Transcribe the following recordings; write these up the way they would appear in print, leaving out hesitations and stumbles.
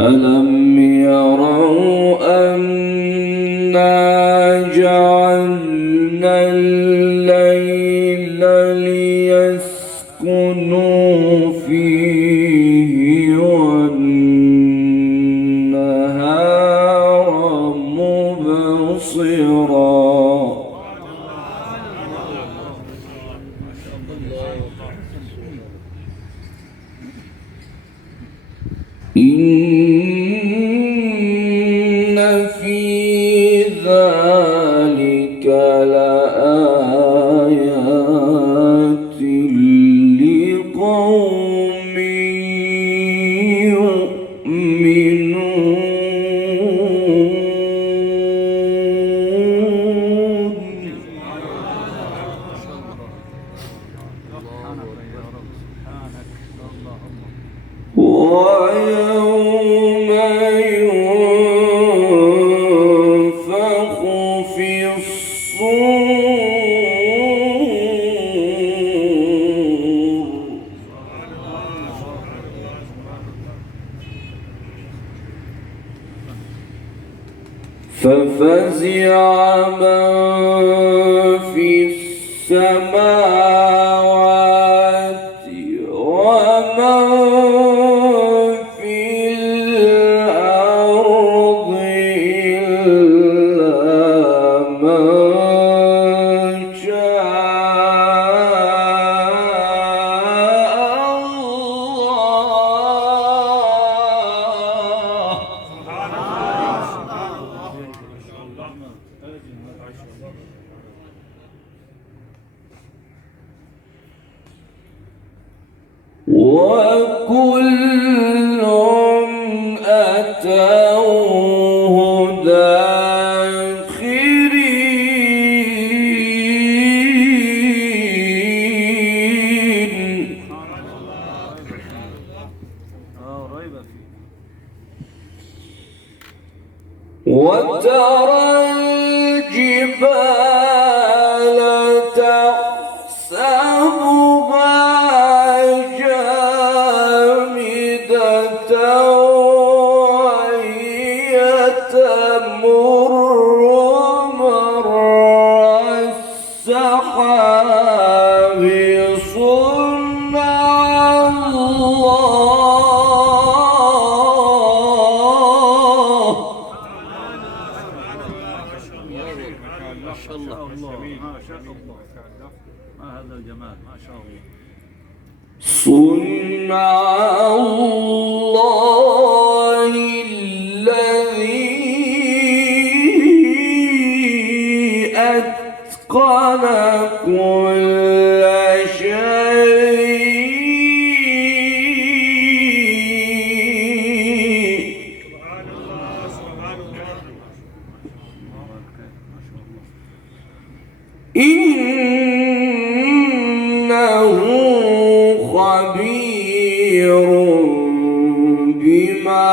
ألم يروا أنا جعلنا الليل ليسكنوا فيه والنهار مبصرا إن في ذلك لآيات لقوم يؤمنون ويوم ينفخ في الصور ففزع من في السماوات ومن في الأرض إلا من شاء وكل أتوه داخرين وترى الجبال تحسبها جامدة وهي تمر مر السحاب صنع الله ما شاء الله ما شاء الله ما هذا الجمال ما شاء الله صنع الله الذي أتقن كل شيء إنه خبير بما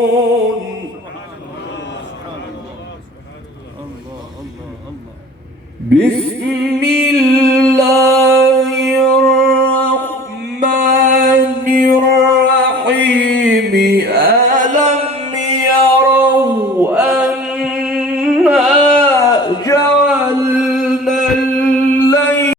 تفعلون بسم الله الرحمن الرحيم ألم يروا أنا جعلنا